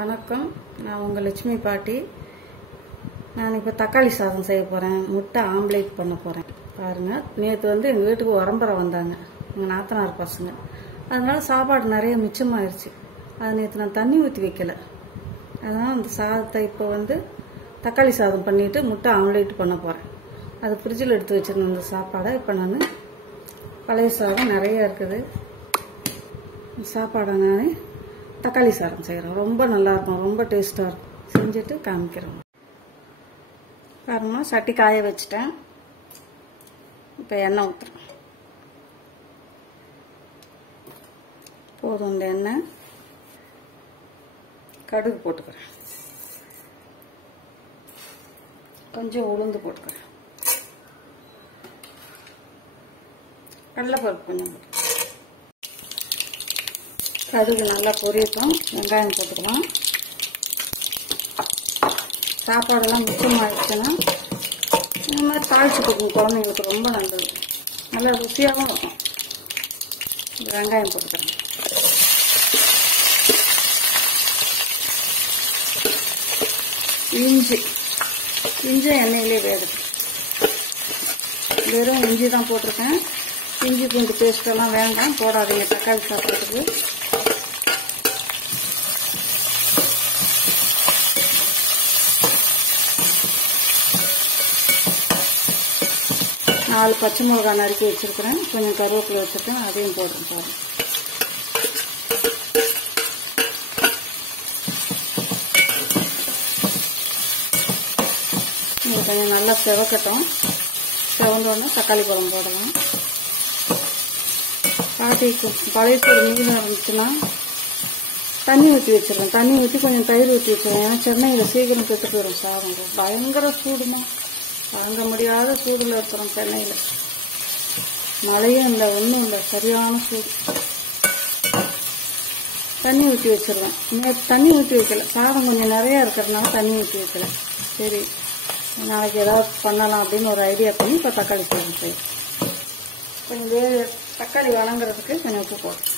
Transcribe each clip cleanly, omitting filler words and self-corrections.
வணக்கம். நான் உங்கள் லட்சுமி பாட்டி. நான் இப்போ தக்காளி சாதம் செய்ய போகிறேன். முட்டை ஆம்லேட் பண்ண போகிறேன். பாருங்கள், நேற்று எங்கள் வீட்டுக்கு உரம்பரை வந்தாங்க, எங்கள் நாத்தனார் பசங்க. அதனால் சாப்பாடு நிறைய மிச்சமாகிடுச்சு. அது நேற்று நான் தண்ணி ஊற்றி வைக்கலை. அதனால் அந்த சாதத்தை இப்போ தக்காளி சாதம் பண்ணிவிட்டு முட்டை ஆம்லேட் பண்ண போகிறேன். அது ஃப்ரிட்ஜில் எடுத்து வச்சுருந்தேன். அந்த சாப்பாடை இப்போ நான் பழைய சாதம் நிறைய இருக்குது. சாப்பாடை நான் தக்காளி சாதம் செய்கிறேன். ரொம்ப நல்லாயிருக்கும், ரொம்ப டேஸ்ட்டாக இருக்கும். செஞ்சுட்டு காமிக்கிறோம். பாருங்க, சட்டி காய வச்சுட்டேன். இப்போ எண்ணெய் ஊற்றுறேன். போதும் இந்த எண்ணெய். கடுகு போட்டுக்கிறேன், கொஞ்சம் உளுந்து போட்டுக்கிறேன், கடலைப்பருப்பு கொஞ்சம் போட்டுக்கிறேன். கடுகு நல்லா பொரியட்டும். வெங்காயம் போட்டுக்கலாம். சாப்பாடெல்லாம் மிச்சமாகிடுச்சுன்னா இந்த மாதிரி தாளிச்சு கொடுக்கும். குழந்தைங்களுக்கு ரொம்ப நல்லது, நல்லா ருசியாகவும் இருக்கும். வெங்காயம் போட்டுக்கிறேன். இஞ்சி எண்ணெயிலே வேகுது. வெறும் இஞ்சி தான் போட்டிருக்கேன். இஞ்சி பூண்டு பேஸ்டெல்லாம் வேண்டாம், போடாதீங்க தக்காளி சாப்பாட்டுக்கு. நாலு பச்சை மிளகாய் நறுக்கி வச்சுருக்கிறேன். கொஞ்சம் கருவேப்பிலை வச்சுருக்கேன், அதையும் போடுறேன். பாருங்கள், இது கொஞ்சம் நல்லா செவக்கட்டும். செவந்தோடனே தக்காளி பழம் போடலாம். பாட்டிக்கு பழைய சோறு மீதம் இருந்துச்சுன்னா தண்ணி ஊற்றி வச்சுருவேன். தண்ணி ஊற்றி கொஞ்சம் தயிர் ஊற்றி வச்சுருவேன். ஏன்னா சென்னையில் சீக்கிரம் கெட்டு போயிடும் சாதம். பயங்கர சூடுமா, வாங்க முடியாத சூடில் இருக்கிறோம் சென்னையில். மழையும் இல்லை, ஒன்றும் இல்லை, சரியான சூடு. தண்ணி ஊற்றி வச்சுருவேன். நேற்று தண்ணி ஊற்றி வைக்கல, சாதம் கொஞ்சம் நிறையா இருக்கிறதுனால தண்ணி ஊற்றி வைக்கல. சரி, நாளைக்கு ஏதாவது பண்ணலாம் அப்படின்னு ஒரு ஐடியா பண்ணி இப்போ தக்காளி சாதம் செய்யும். கொஞ்சம் தக்காளி வதங்குறதுக்கு கொஞ்சம் உப்பு போடும்.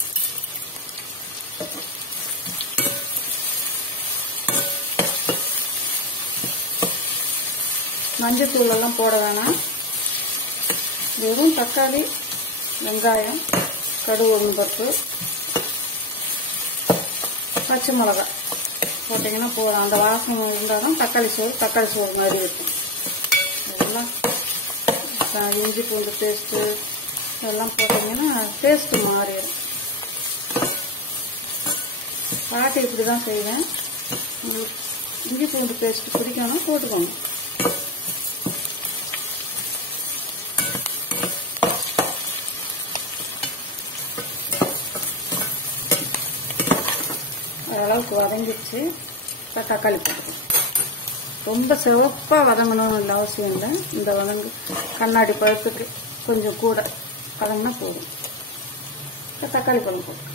மஞ்சத்தூள் எல்லாம் போட வேணாம். வெறும் தக்காளி, வெங்காயம், கடுகு, உளுந்தம்பருப்பு, பச்சை மிளகாய் போட்டிங்கன்னா போதும். அந்த வாசனை இருந்தால் தான் தக்காளி சோறு மாதிரி இருக்கும். இதெல்லாம் இஞ்சி பூண்டு பேஸ்ட்டு இதெல்லாம் போட்டிங்கன்னா டேஸ்ட்டு மாறிடும். பாட்டி இப்படி தான் செய்வேன். உங்களுக்கு இஞ்சி பூண்டு பேஸ்ட்டு பிடிக்கணும்னா போட்டுக்கோங்க. ஓரளவுக்கு வதங்கிடுச்சு. இப்போ தக்காளி போட்டுக்கணும். ரொம்ப சிவப்பாக வதங்கணும்னு இல்லை, அவசியம் இல்லை. இந்த கண்ணாடி பழத்துக்கு கொஞ்சம் கூட வதங்கினா போதும். இப்போ தக்காளி பழம் போட்டு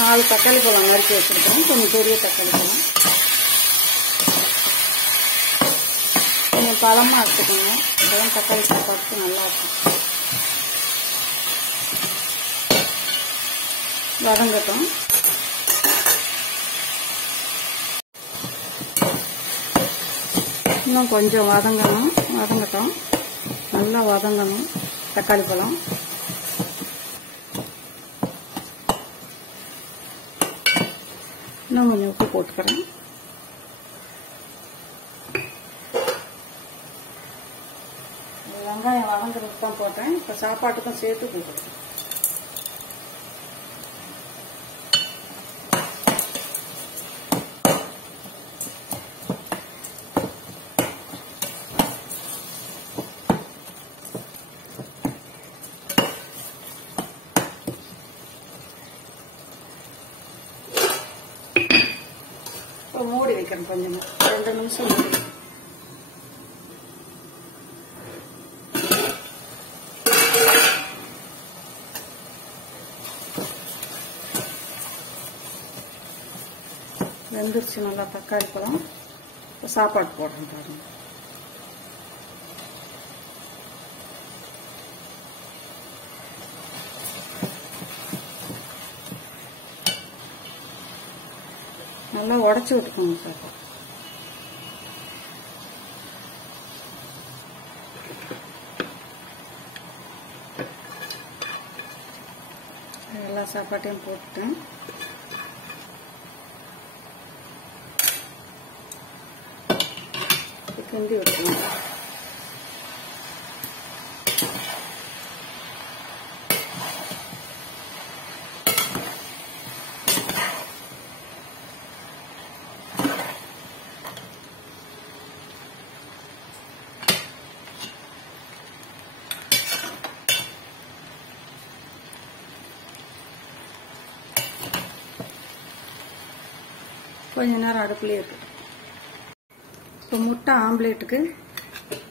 நாலு தக்காளி பழம் நறுக்கி வச்சுருக்கேன். கொஞ்சம் பெரிய தக்காளி பழம், கொஞ்சம் பழமாக எடுத்துக்கோங்க. இதெல்லாம் தக்காளி சாப்பாட்டுக்கு நல்லா இருக்கும். வதங்கட்டும். இன்னும் கொஞ்சம் வதங்கட்டும். நல்லா வதங்கணும் தக்காளி பழம். இன்னும் கொஞ்சம் உப்பு போட்டுக்கிறேன். வெங்காயம் வதங்குறதுக்கு தான் போட்டேன். இப்போ சாப்பாட்டுக்கும் சேர்த்து போட்டுக்கிறேன். இப்போ மூடி வைக்கிறேன். கொஞ்சம் 2 நிமிஷம் மூடி வைக்கிறேன். வெந்துருச்சு நல்லா தக்காளி பழம். சாப்பாடு போடுறேன் பாருங்க. நல்லா உடைச்சு விட்டுக்கோங்க சாப்பாடு. எல்லா சாப்பாட்டையும் போட்டுட்டேன். கிண்டி விட்டுருங்க. கொஞ்ச நேரம் அடுப்புலேயே இருக்கட்டும். இப்போ முட்டை ஆம்லேட்டுக்கு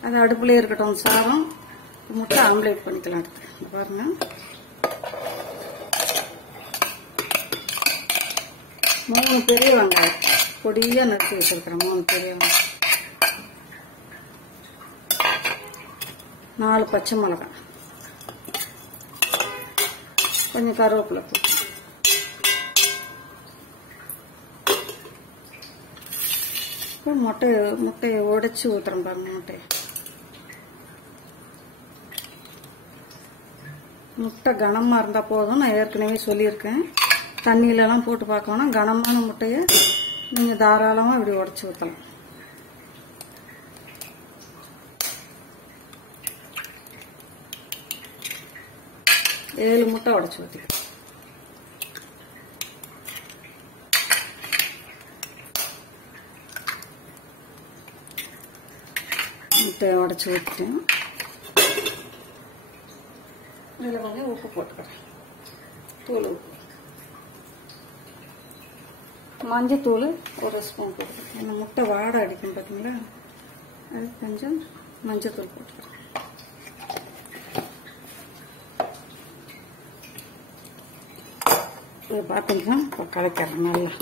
அது அடுப்புலேயே இருக்கட்டும். சாதம் முட்டை ஆம்லேட் பண்ணிக்கலாம். அடுத்து பாருங்க, மூணு பெரிய வெங்காயம் பொடியா நறுக்கி வச்சிருக்கிறேன். 3 பெரிய வெங்காயம், 4 பச்சை மிளகாய், கொஞ்சம் கருவேப்பிலை போட்டு முட்டையை உடைச்சு ஊத்துறேன் பாருங்க. முட்டை கனமா இருந்தா போதும். நான் ஏற்கனவே சொல்லியிருக்கேன், தண்ணியிலலாம் போட்டு பார்க்கணும். கனமான முட்டையை நீங்க தாராளமா இப்படி உடைச்சு ஊத்தலாம். ஏழு முட்டை உடைச்சு ஊத்திக்கலாம். முட்டையை உடைச்சு ஊற்றிட்டேன். இதில் கொஞ்சம் உப்பு போட்டுக்கிறேன். தூள் உப்பு, மஞ்சத்தூள் 1 ஸ்பூன் போட்டுக்கிறேன். ஏன்னா முட்டை வாடை அடிக்கும் பார்த்தீங்களா, அது கொஞ்சம் மஞ்சத்தூள் போட்டுக்கிறேன். இதை பார்த்தீங்கன்னா இப்போ கலக்கிறேன் நல்லா.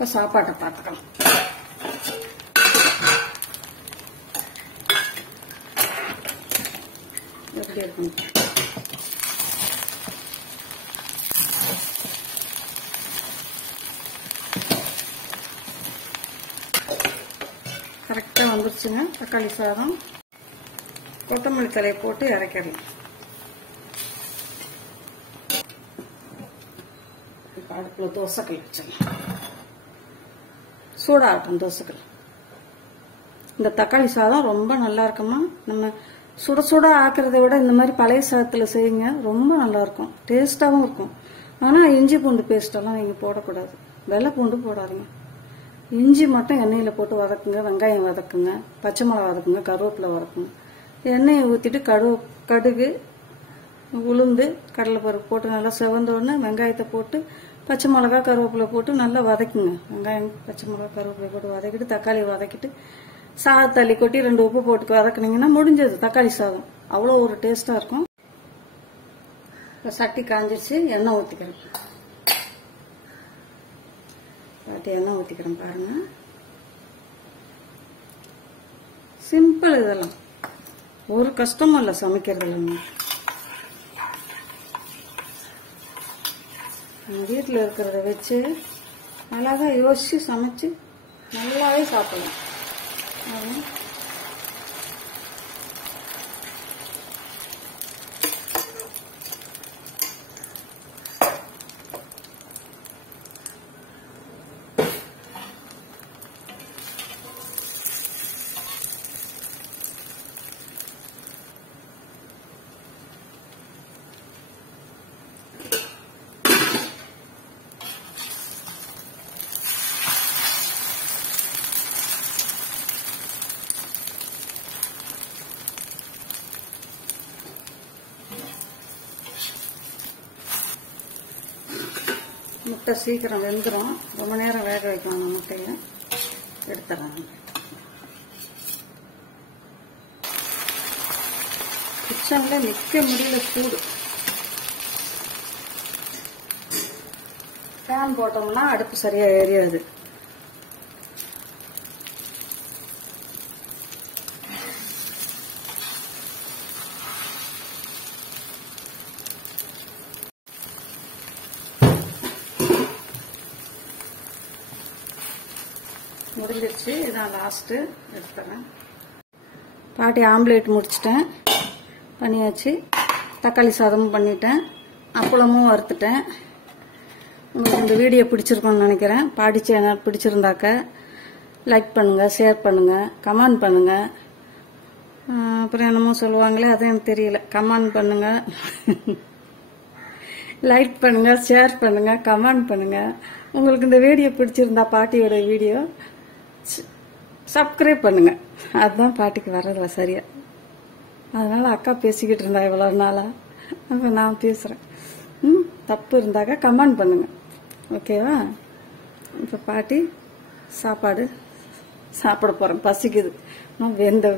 இப்போ சாப்பாட்டை பார்த்துக்கலாம். எப்படி இருக்கும்? கரெக்டாக வந்துருச்சுங்க. தக்காளி சாதம் கொத்தமல்லி தலையை போட்டு இறக்கிடலாம். இப்போ அடுப்பில் தோசைக்கல் வச்சிடலாம். சூடாகட்டும் தோசைக்கல். இந்த தக்காளி சாதம் ரொம்ப நல்லா இருக்குமா. நம்ம சுட சுட ஆக்கிறத விட இந்த மாதிரி பழைய சாதத்தில் செய்யுங்க, ரொம்ப நல்லா இருக்கும், டேஸ்டாகவும் இருக்கும். ஆனால் இஞ்சி பூண்டு பேஸ்டெல்லாம் நீங்கள் போடக்கூடாது, வெள்ளை பூண்டு போடாதீங்க. இஞ்சி மட்டும் எண்ணெயில் போட்டு வதக்குங்க, வெங்காயம் வதக்குங்க, பச்சை மிளகா வதக்குங்க, கருவேப்பிலை வதக்குங்க. எண்ணெயை ஊற்றிட்டு கடுகு, உளுந்து, கடலைப்பருப்பு போட்டு நல்லா செவந்த உடனே வெங்காயத்தை போட்டு பச்சை மிளகா கருவேப்பிலை போட்டு நல்லா வதக்குங்க. வெங்காயம் பச்சை மிளகா கருவேப்பிலை போட்டு வதக்கிட்டு தக்காளி வதக்கிட்டு சாதத்தை அள்ளி கொட்டி 2 உப்பு போட்டு வதக்குனீங்கன்னா முடிஞ்சது தக்காளி சாதம். அவ்வளோ ஒரு டேஸ்டா இருக்கும். இப்போ சட்டி காஞ்சிருச்சு, எண்ணெய் ஊற்றிக்கிறேன். எண்ணெய் ஊற்றிக்கிறேன் பாருங்க. சிம்பிள், இதெல்லாம் ஒரு கஷ்டமும் இல்லை சமைக்கிறது இல்லைங்க. வீட்டில் இருக்கிறத வச்சு அழகா யோசிச்சு சமைச்சு நல்லாவே சாப்பிடலாம். முட்டை சீக்கிரம் வெந்துடும். ரொம்ப நேரம் வேக வைக்கணும். அந்த முட்டையை எடுத்துறாங்க. கிச்சன்ல நிற்க முடியல, சூடு. ஃபேன் போட்டோம்னா அடுப்பு சரியா எரியாது. முடிஞ்சிருச்சு. இதான் லாஸ்ட்டு. எடுத்துறேன். பாட்டி ஆம்லேட் முடிச்சிட்டேன், பண்ணியாச்சு. தக்காளி சாதமும் பண்ணிட்டேன், அப்பளமும் வறுத்துட்டேன். உங்களுக்கு இந்த வீடியோ பிடிச்சிருக்கும்னு நினைக்கிறேன். பாட்டி சேனல் பிடிச்சிருந்தாக்க லைக் பண்ணுங்க, ஷேர் பண்ணுங்க, கமெண்ட் பண்ணுங்க. அப்புறம் என்னமோ சொல்லுவாங்களே, அது எனக்கு தெரியல. கமெண்ட் பண்ணுங்க, லைக் பண்ணுங்க, ஷேர் பண்ணுங்க, கமெண்ட் பண்ணுங்க. உங்களுக்கு இந்த வீடியோ பிடிச்சிருந்தா பாட்டியோட வீடியோ சப்ஸ்கிரைப் பண்ணுங்க. அதுதான் பாட்டிக்கு வர்றதில்ல சரியா. அதனால அக்கா பேசிக்கிட்டு இருந்தா இவ்வளவு நாளா. அப்ப நான் பேசுறேன். தப்பு இருந்தாக்க கமெண்ட் பண்ணுங்க. ஓகேவா? இப்ப பாட்டி சாப்பாடு சாப்பிட போறேன். பசிக்குது. இந்த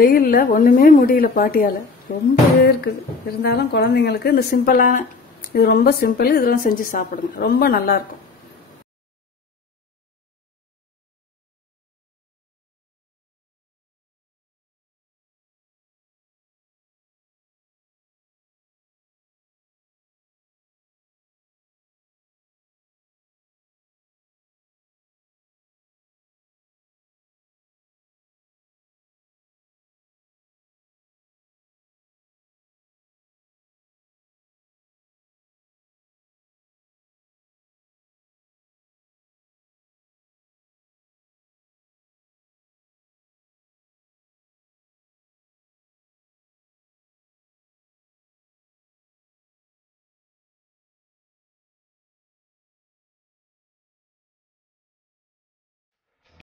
வெயில்ல ஒண்ணுமே முடியல பாட்டியால. ரொம்பவே இருக்குது. இருந்தாலும் குழந்தைங்களுக்கு இந்த சிம்பிளான, இது ரொம்ப சிம்பிள். இதெல்லாம் செஞ்சு சாப்பிடுங்க. ரொம்ப நல்லா இருக்கும்.